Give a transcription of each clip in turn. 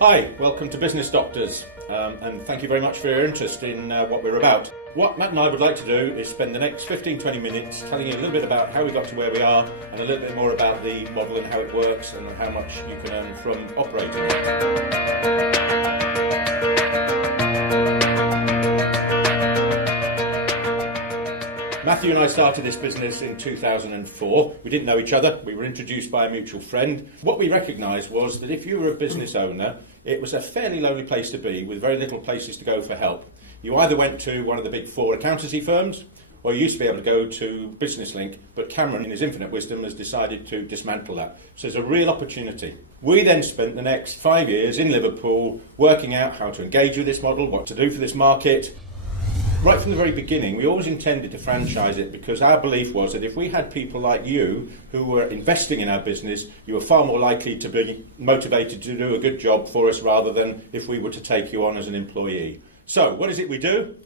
Hi, welcome to Business Doctors, and thank you very much for your interest in what we're about. What Matt and I would like to do is spend the next 15-20 minutes telling you a little bit about how we got to where we are and a little bit more about the model and how it works and how much you can earn from operating it. Matthew and I started this business in 2004. We didn't know each other. We were introduced by a mutual friend. What we recognised was that if you were a business owner, it was a fairly lonely place to be with very little places to go for help. You either went to one of the big four accountancy firms, or you used to be able to go to BusinessLink, but Cameron, in his infinite wisdom, has decided to dismantle that. So there's a real opportunity. We then spent the next 5 years in Liverpool working out how to engage with this model, what to do for this market. Right from the very beginning, we always intended to franchise it because our belief was that if we had people like you who were investing in our business, you were far more likely to be motivated to do a good job for us rather than if we were to take you on as an employee. So, what is it we do?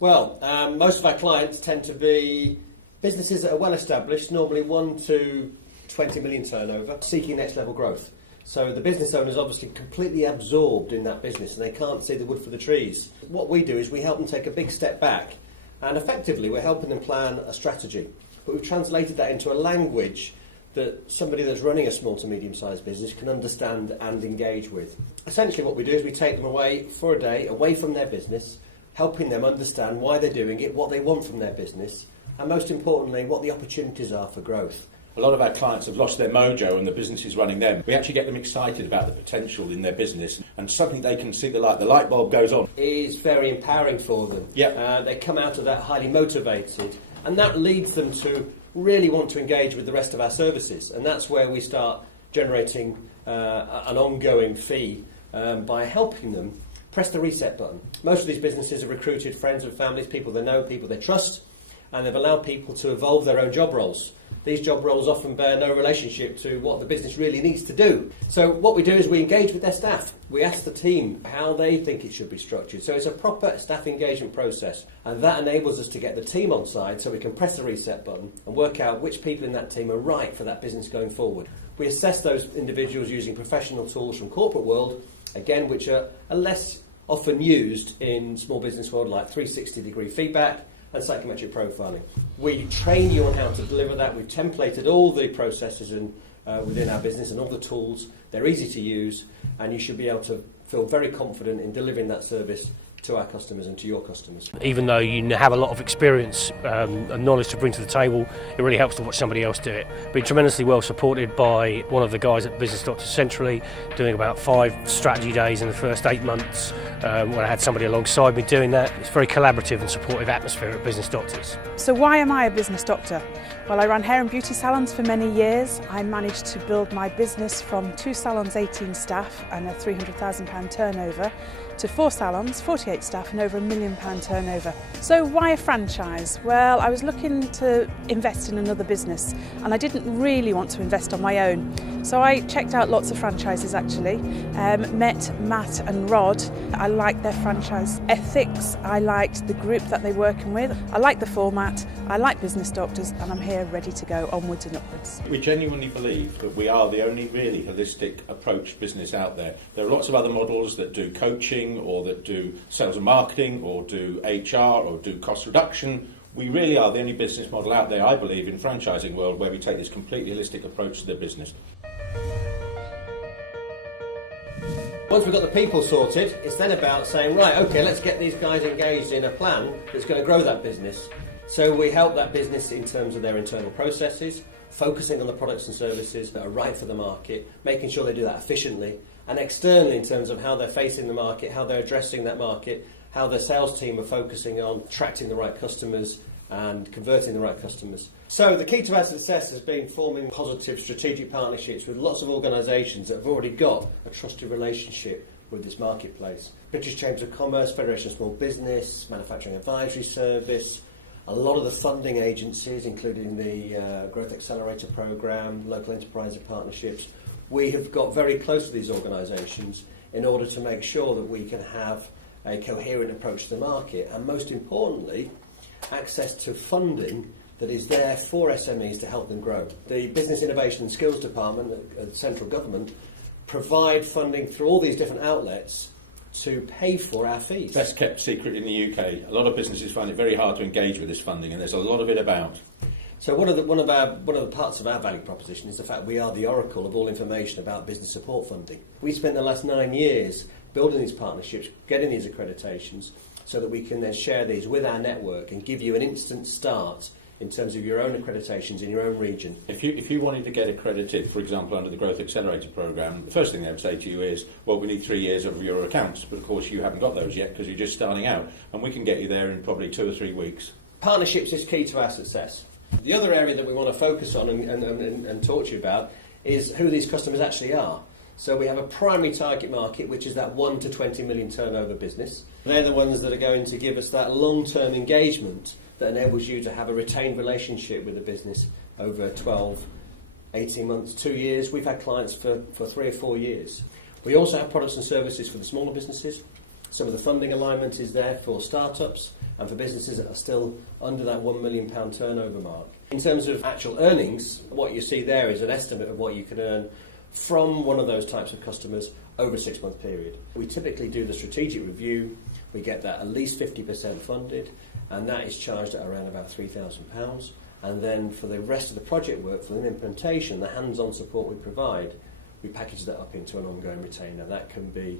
Well, most of our clients tend to be businesses that are well established, normally 1 to 20 million turnover, seeking next level growth. So the business owner is obviously completely absorbed in that business and they can't see the wood for the trees. What we do is we help them take a big step back and effectively we're helping them plan a strategy. But we've translated that into a language that somebody that's running a small to medium-sized business can understand and engage with. Essentially what we do is we take them away for a day, away from their business, helping them understand why they're doing it, what they want from their business, and most importantly, what the opportunities are for growth. A lot of our clients have lost their mojo and the business is running them. We actually get them excited about the potential in their business and suddenly they can see the light bulb goes on. It is very empowering for them. Yep. They come out of that highly motivated and that leads them to really want to engage with the rest of our services, and that's where we start generating an ongoing fee by helping them press the reset button. Most of these businesses have recruited friends and families, people they know, people they trust, and they've allowed people to evolve their own job roles. These job roles often bear no relationship to what the business really needs to do. So what we do is we engage with their staff. We ask the team how they think it should be structured. So it's a proper staff engagement process, and that enables us to get the team on side so we can press the reset button and work out which people in that team are right for that business going forward. We assess those individuals using professional tools from corporate world, again, which are less often used in small business world, like 360-degree feedback and psychometric profiling. We train you on how to deliver that. We've templated all the processes within our business and all the tools. They're easy to use, and you should be able to feel very confident in delivering that service to our customers and to your customers. Even though you have a lot of experience and knowledge to bring to the table, it really helps to watch somebody else do it. Been tremendously well supported by one of the guys at Business Doctors centrally, doing about 5 strategy days in the first 8 months, when I had somebody alongside me doing that. It's a very collaborative and supportive atmosphere at Business Doctors. So why am I a business doctor? Well, I ran hair and beauty salons for many years. I managed to build my business from 2 salons, 18 staff and a £300,000 turnover to 4 salons, 48 staff and over £1 million turnover. So why a franchise? Well, I was looking to invest in another business and I didn't really want to invest on my own. So I checked out lots of franchises actually, met Matt and Rod. I liked their franchise ethics, I liked the group that they're working with, I like the format, I like Business Doctors, and I'm here ready to go onwards and upwards. We genuinely believe that we are the only really holistic approach business out there. There are lots of other models that do coaching or that do sales and marketing or do HR or do cost reduction. We really are the only business model out there, I believe, in franchising world where we take this completely holistic approach to the business. Once we've got the people sorted, it's then about saying, right, okay, let's get these guys engaged in a plan that's going to grow that business. So we help that business in terms of their internal processes, focusing on the products and services that are right for the market, making sure they do that efficiently, and externally in terms of how they're facing the market, how they're addressing that market, how their sales team are focusing on attracting the right customers and converting the right customers. So the key to our success has been forming positive strategic partnerships with lots of organisations that have already got a trusted relationship with this marketplace. British Chambers of Commerce, Federation of Small Business, Manufacturing Advisory Service, a lot of the funding agencies, including the Growth Accelerator Programme, local enterprise partnerships. We have got very close to these organisations in order to make sure that we can have a coherent approach to the market, and most importantly, access to funding that is there for SMEs to help them grow. The Business Innovation and Skills Department at central government provide funding through all these different outlets to pay for our fees. Best kept secret in the UK. A lot of businesses find it very hard to engage with this funding, and there's a lot of it about. So one of the parts of our value proposition is the fact we are the oracle of all information about business support funding. We spent the last 9 years building these partnerships, getting these accreditations, so that we can then share these with our network and give you an instant start in terms of your own accreditations in your own region. If you wanted to get accredited, for example, under the Growth Accelerator programme, the first thing they would say to you is, well, we need 3 years of your accounts, but of course you haven't got those yet because you're just starting out, and we can get you there in probably 2 or 3 weeks. Partnerships is key to our success. The other area that we want to focus on and talk to you about is who these customers actually are. So we have a primary target market, which is that 1 to 20 million turnover business. They're the ones that are going to give us that long-term engagement that enables you to have a retained relationship with the business over 12, 18 months, 2 years. We've had clients for 3 or 4 years. We also have products and services for the smaller businesses. Some of the funding alignment is there for startups and for businesses that are still under that £1 million turnover mark. In terms of actual earnings, what you see there is an estimate of what you can earn from one of those types of customers over a 6-month period. We typically do the strategic review. We get that at least 50% funded, and that is charged at around about £3,000. And then for the rest of the project work, for the implementation, the hands-on support we provide, we package that up into an ongoing retainer. That can be,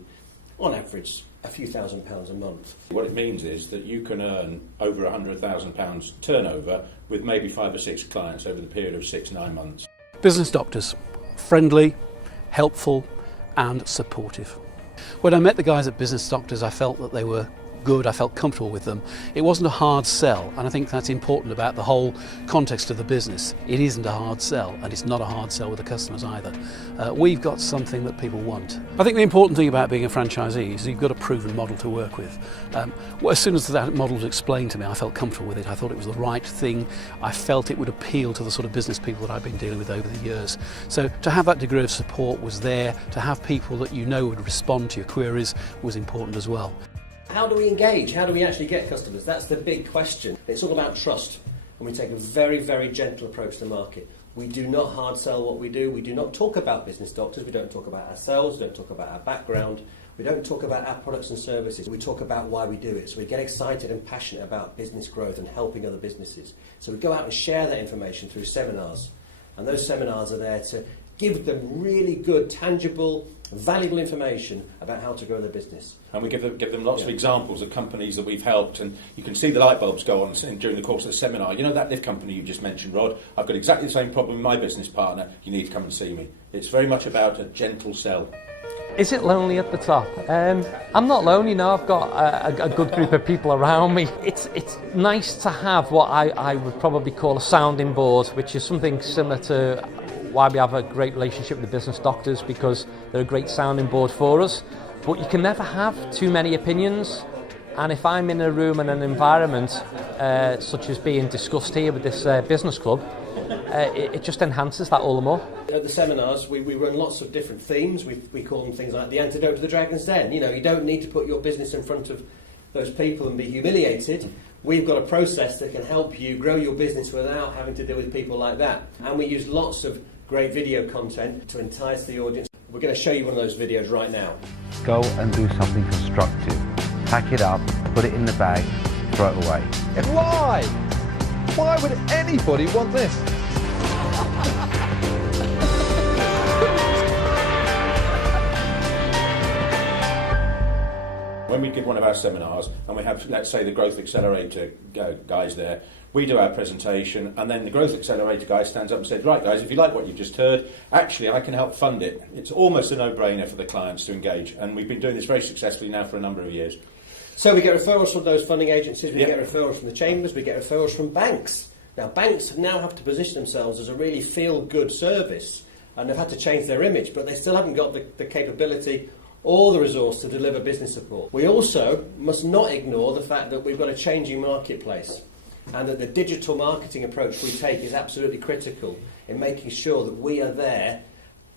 on average, a few £1,000s a month. What it means is that you can earn over £100,000 turnover with maybe 5 or 6 clients over the period of 6-9 months. Business Doctors, friendly, helpful and supportive. When I met the guys at Business Doctors, I felt that they were good, I felt comfortable with them. It wasn't a hard sell, and I think that's important about the whole context of the business. It isn't a hard sell, and it's not a hard sell with the customers either. We've got something that people want. I think the important thing about being a franchisee is you've got a proven model to work with. As soon as that model was explained to me, I felt comfortable with it. I thought it was the right thing. I felt it would appeal to the sort of business people that I've been dealing with over the years. So to have that degree of support was there, to have people that you know would respond to your queries was important as well. How do we engage? How do we actually get customers? That's the big question. It's all about trust, and we take a very, very gentle approach to market. We do not hard sell what we do. We do not talk about Business Doctors. We don't talk about ourselves. We don't talk about our background. We don't talk about our products and services. We talk about why we do it. So we get excited and passionate about business growth and helping other businesses. So we go out and share that information through seminars, and those seminars are there to give them really good, tangible, valuable information about how to grow their business. And we give them lots of examples of companies that we've helped, and you can see the light bulbs go on during the course of the seminar. You know that lift company you just mentioned, Rod? I've got exactly the same problem with my business partner. You need to come and see me. It's very much about a gentle sell. Is it lonely at the top? I'm not lonely now. I've got a good group of people around me. It's nice to have what I would probably call a sounding board, which is something similar to why we have a great relationship with the Business Doctors, because they're a great sounding board for us. But you can never have too many opinions, and if I'm in a room and an environment such as being discussed here with this business club, it just enhances that all the more. At the seminars, we run lots of different themes. We call them things like the antidote to the dragon's den. You know, you don't need to put your business in front of those people and be humiliated. We've got a process that can help you grow your business without having to deal with people like that. And we use lots of great video content to entice the audience. We're going to show you one of those videos right now. Go and do something constructive. Pack it up, put it in the bag, throw it away. And why? Why would anybody want this? When we give one of our seminars and we have, let's say, the Growth Accelerator guys there, we do our presentation, and then the Growth Accelerator guy stands up and says, right guys, if you like what you've just heard, actually I can help fund it. It's almost a no-brainer for the clients to engage, and we've been doing this very successfully now for a number of years. So we get referrals from those funding agencies, we get referrals from the chambers, we get referrals from banks. Now banks now have to position themselves as a really feel-good service, and they've had to change their image, but they still haven't got the capability or the resource to deliver business support. We also must not ignore the fact that we've got a changing marketplace, and that the digital marketing approach we take is absolutely critical in making sure that we are there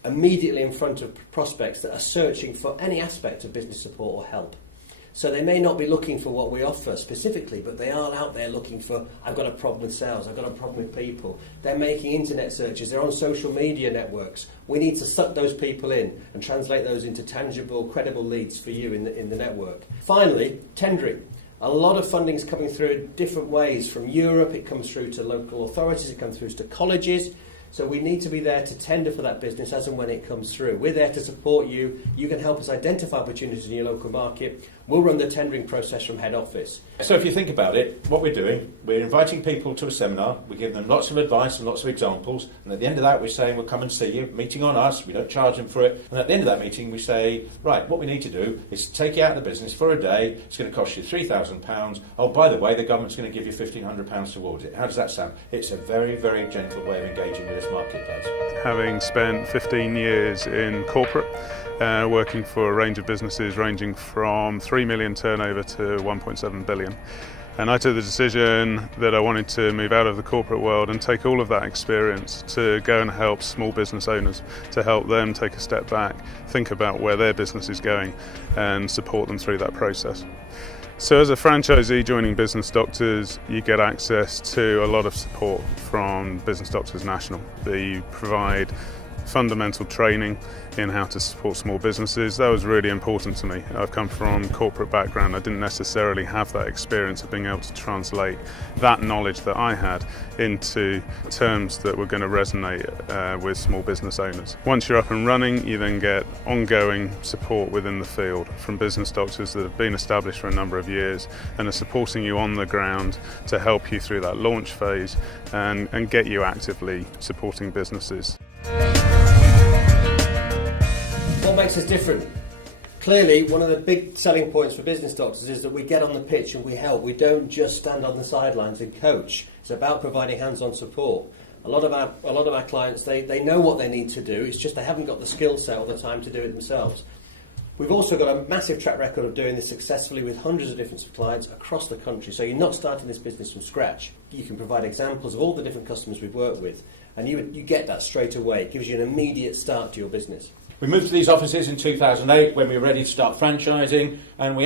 immediately in front of prospects that are searching for any aspect of business support or help. So they may not be looking for what we offer specifically, but they are out there looking for, I've got a problem with sales, I've got a problem with people. They're making internet searches, they're on social media networks. We need to suck those people in and translate those into tangible, credible leads for you in the network. Finally, tendering. A lot of funding is coming through in different ways. From Europe, it comes through to local authorities, it comes through to colleges. So we need to be there to tender for that business as and when it comes through. We're there to support you. You can help us identify opportunities in your local market. We'll run the tendering process from head office. So if you think about it, what we're doing, we're inviting people to a seminar, we give them lots of advice and lots of examples, and at the end of that we're saying, we'll come and see you, meeting on us, we don't charge them for it, and at the end of that meeting we say, right, what we need to do is take you out of the business for a day, it's going to cost you £3,000, oh, by the way, the government's going to give you £1,500 towards it. How does that sound? It's a very, very gentle way of engaging with this marketplace. Having spent 15 years in corporate, working for a range of businesses ranging from 3 million turnover to 1.7 billion. And I took the decision that I wanted to move out of the corporate world and take all of that experience to go and help small business owners, to help them take a step back, think about where their business is going and support them through that process. So as a franchisee joining Business Doctors, you get access to a lot of support from Business Doctors National. They provide fundamental training in how to support small businesses. That was really important to me. I've come from a corporate background. I didn't necessarily have that experience of being able to translate that knowledge that I had into terms that were going to resonate with small business owners. Once you're up and running, you then get ongoing support within the field from Business Doctors that have been established for a number of years and are supporting you on the ground to help you through that launch phase and get you actively supporting businesses. What makes us different? Clearly, one of the big selling points for Business Doctors is that we get on the pitch and we help. We don't just stand on the sidelines and coach. It's about providing hands-on support. A lot of our clients, they know what they need to do. It's just they haven't got the skill set or the time to do it themselves. We've also got a massive track record of doing this successfully with hundreds of different clients across the country. So you're not starting this business from scratch. You can provide examples of all the different customers we've worked with, and you get that straight away. It gives you an immediate start to your business. We moved to these offices in 2008 when we were ready to start franchising, and we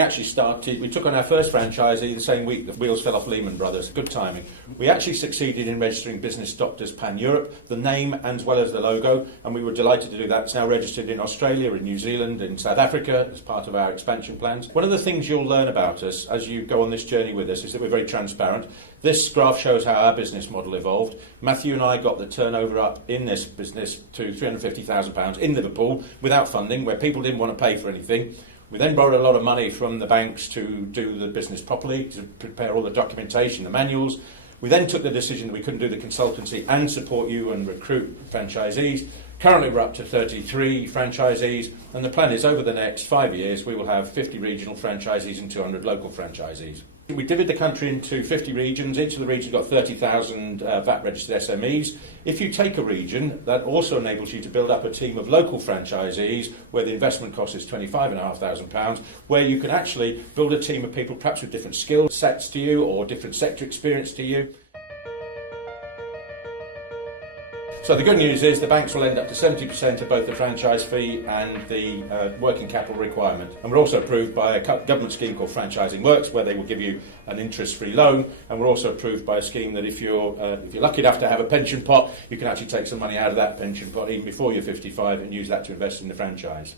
took on our first franchisee the same week the wheels fell off Lehman Brothers. Good timing. We actually succeeded in registering Business Doctors Pan-Europe, the name as well as the logo, and we were delighted to do that. It's now registered in Australia, in New Zealand, in South Africa as part of our expansion plans. One of the things you'll learn about us as you go on this journey with us is that we're very transparent. This graph shows how our business model evolved. Matthew and I got the turnover up in this business to £350,000 in Liverpool without funding, where people didn't want to pay for anything. We then borrowed a lot of money from the banks to do the business properly, to prepare all the documentation, the manuals. We then took the decision that we couldn't do the consultancy and support you and recruit franchisees. Currently we're up to 33 franchisees, and the plan is over the next 5 years we will have 50 regional franchisees and 200 local franchisees. We divvied the country into 50 regions. Each of the regions got 30,000 VAT-registered SMEs. If you take a region, that also enables you to build up a team of local franchisees where the investment cost is £25,500, where you can actually build a team of people perhaps with different skill sets to you or different sector experience to you. So the good news is the banks will end up to 70% of both the franchise fee and the working capital requirement. And we're also approved by a government scheme called Franchising Works, where they will give you an interest-free loan. And we're also approved by a scheme that if you're lucky enough to have a pension pot, you can actually take some money out of that pension pot even before you're 55 and use that to invest in the franchise.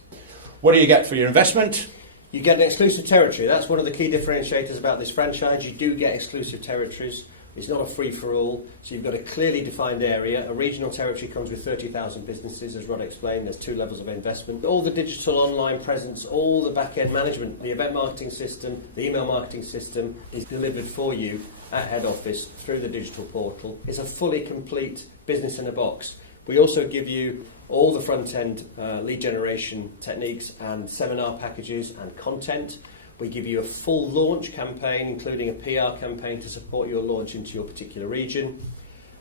What do you get for your investment? You get an exclusive territory. That's one of the key differentiators about this franchise. You do get exclusive territories. It's not a free-for-all, so you've got a clearly defined area. A regional territory comes with 30,000 businesses, as Rod explained. There's 2 levels of investment. All the digital online presence, all the back-end management, the event marketing system, the email marketing system is delivered for you at head office through the digital portal. It's a fully complete business in a box. We also give you all the front-end lead generation techniques and seminar packages and content. We give you a full launch campaign, including a PR campaign to support your launch into your particular region.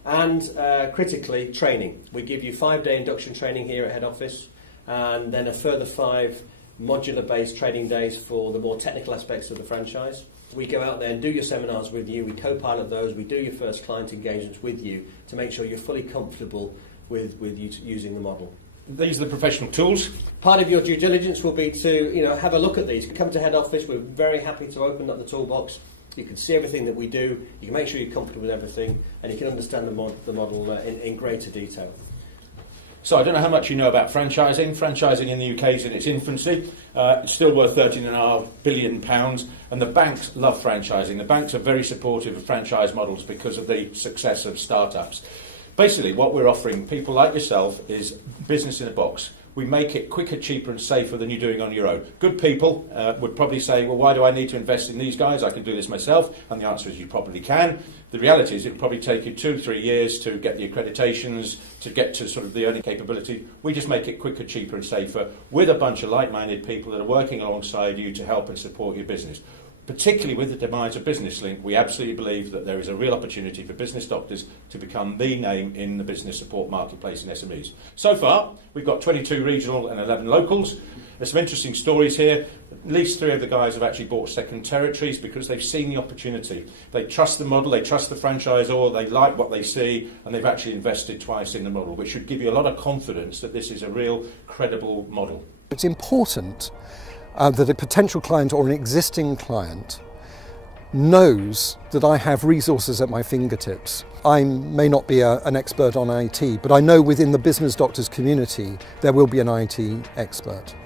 And critically, training. We give you 5-day induction training here at head office, and then a further 5 modular-based training days for the more technical aspects of the franchise. We go out there and do your seminars with you. We co-pilot those. We do your first client engagements with you to make sure you're fully comfortable with using the model. These are the professional tools. Part of your due diligence will be to have a look at these. Come to head office. We're very happy to open up the toolbox. You can see everything that we do. You can make sure you're comfortable with everything, and you can understand the model in greater detail. So I don't know how much you know about franchising. Franchising in the UK is in its infancy. It's still worth £13.5 billion, and the banks love franchising. The banks are very supportive of franchise models because of the success of startups. Basically, what we're offering people like yourself is business in a box. We make it quicker, cheaper and safer than you're doing on your own. Good people would probably say, well, why do I need to invest in these guys? I can do this myself. And the answer is you probably can. The reality is it will probably take you 2-3 years to get the accreditations, to get to sort of the earning capability. We just make it quicker, cheaper and safer with a bunch of like-minded people that are working alongside you to help and support your business. Particularly with the demise of Business Link, we absolutely believe that there is a real opportunity for Business Doctors to become the name in the business support marketplace in SMEs. So far, we've got 22 regional and 11 locals. There's some interesting stories here. At least 3 of the guys have actually bought second territories because they've seen the opportunity. They trust the model, they trust the franchisor, they like what they see, and they've actually invested twice in the model, which should give you a lot of confidence that this is a real credible model. It's important that a potential client or an existing client knows that I have resources at my fingertips. I may not be an expert on IT, but I know within the Business Doctors community there will be an IT expert.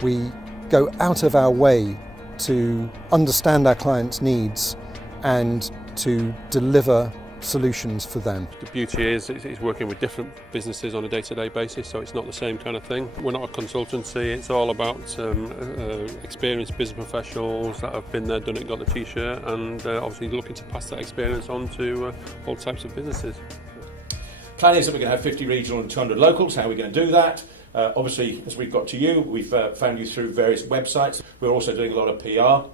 We go out of our way to understand our clients' needs and to deliver solutions for them. The beauty is it's working with different businesses on a day-to-day basis, so it's not the same kind of thing. We're not a consultancy, it's all about experienced business professionals that have been there, done it, got the t-shirt, and obviously looking to pass that experience on to all types of businesses. Plan is that we're going to have 50 regional and 200 locals. How are we going to do that? Obviously, as we've got to you, we've found you through various websites. We're also doing a lot of PR.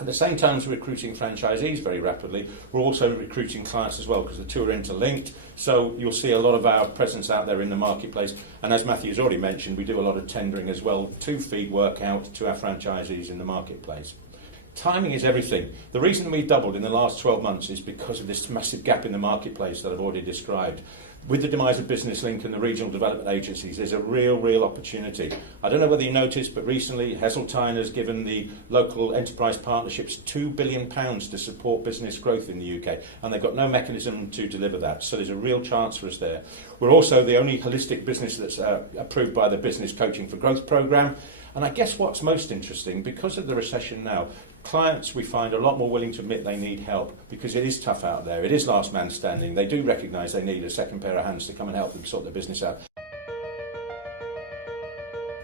At the same time as we're recruiting franchisees very rapidly, we're also recruiting clients as well because the two are interlinked. So you'll see a lot of our presence out there in the marketplace. And as Matthew's already mentioned, we do a lot of tendering as well to feed work out to our franchisees in the marketplace. Timing is everything. The reason we've doubled in the last 12 months is because of this massive gap in the marketplace that I've already described. With the demise of Business Link and the regional development agencies, there's a real opportunity. I don't know whether you noticed, but recently Heseltine has given the local enterprise partnerships £2 billion to support business growth in the UK, and they've got no mechanism to deliver that. So there's a real chance for us there. We're also the only holistic business that's approved by the Business Coaching for Growth programme. And I guess what's most interesting, because of the recession now, clients we find are a lot more willing to admit they need help because it is tough out there. It is last man standing. They do recognise they need a second pair of hands to come and help them sort their business out.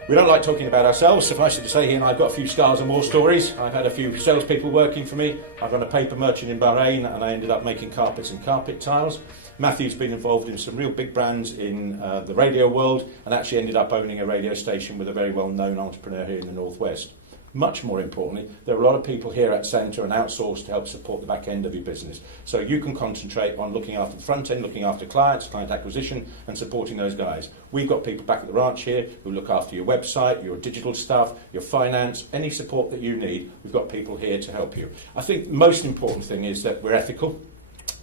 We don't like talking about ourselves. Suffice it to say here, and I've got a few scars and more stories. I've had a few salespeople working for me. I've run a paper merchant in Bahrain and I ended up making carpets and carpet tiles. Matthew's been involved in some real big brands in the radio world and actually ended up owning a radio station with a very well-known entrepreneur here in the Northwest. Much more importantly, there are a lot of people here at Centre and outsourced to help support the back end of your business. So you can concentrate on looking after the front end, looking after clients, client acquisition and supporting those guys. We've got people back at the ranch here who look after your website, your digital stuff, your finance, any support that you need. We've got people here to help you. I think the most important thing is that we're ethical.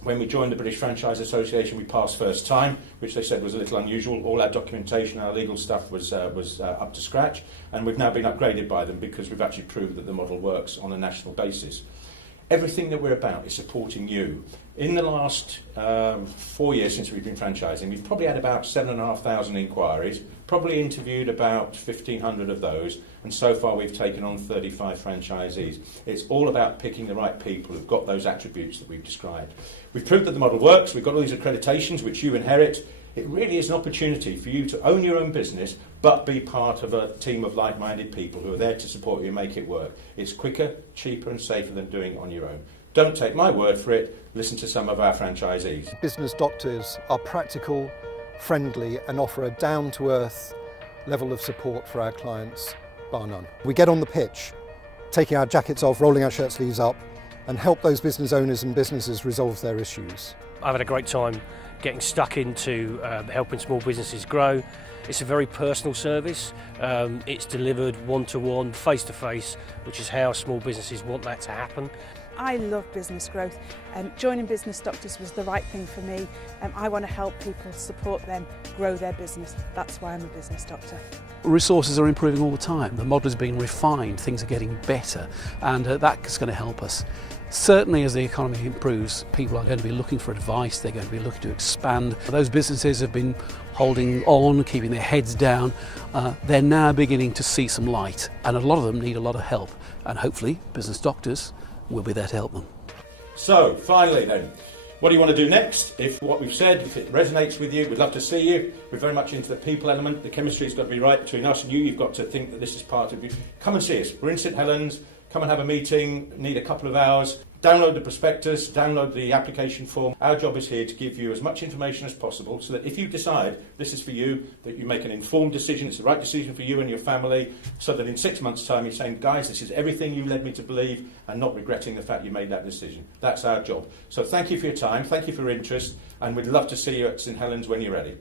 When we joined the British Franchise Association, we passed first time, which they said was a little unusual. All our documentation, our legal stuff was up to scratch, and we've now been upgraded by them because we've actually proved that the model works on a national basis. Everything that we're about is supporting you. In the last 4 years since we've been franchising, we've probably had about 7,500 inquiries, probably interviewed about 1,500 of those, and so far we've taken on 35 franchisees. It's all about picking the right people who've got those attributes that we've described. We've proved that the model works, we've got all these accreditations which you inherit. It really is an opportunity for you to own your own business, but be part of a team of like-minded people who are there to support you and make it work. It's quicker, cheaper and safer than doing it on your own. Don't take my word for it, listen to some of our franchisees. Business Doctors are practical, friendly and offer a down-to-earth level of support for our clients, bar none. We get on the pitch, taking our jackets off, rolling our shirt sleeves up and help those business owners and businesses resolve their issues. I've had a great time getting stuck into helping small businesses grow. It's a very personal service. It's delivered one-to-one, face-to-face, which is how small businesses want that to happen. I love business growth. Joining Business Doctors was the right thing for me. I want to help people, support them, grow their business. That's why I'm a business doctor. Resources are improving all the time. The model is being refined, things are getting better, and that's going to help us. Certainly as the economy improves, people are going to be looking for advice, they're going to be looking to expand. Those businesses have been holding on, keeping their heads down. They're now beginning to see some light, and a lot of them need a lot of help, and hopefully Business Doctors will be there to help them. So, finally then, what do you want to do next? If what we've said, if it resonates with you, we'd love to see you. We're very much into the people element. The chemistry's got to be right between us and you. You've got to think that this is part of you. Come and see us. We're in St Helens. Come and have a meeting. Need a couple of hours. Download the prospectus. Download the application form. Our job is here to give you as much information as possible so that if you decide this is for you, that you make an informed decision. It's the right decision for you and your family, so that in 6 months' time you're saying, guys, this is everything you led me to believe, and not regretting the fact you made that decision. That's our job. So thank you for your time. Thank you for your interest. And we'd love to see you at St Helens when you're ready.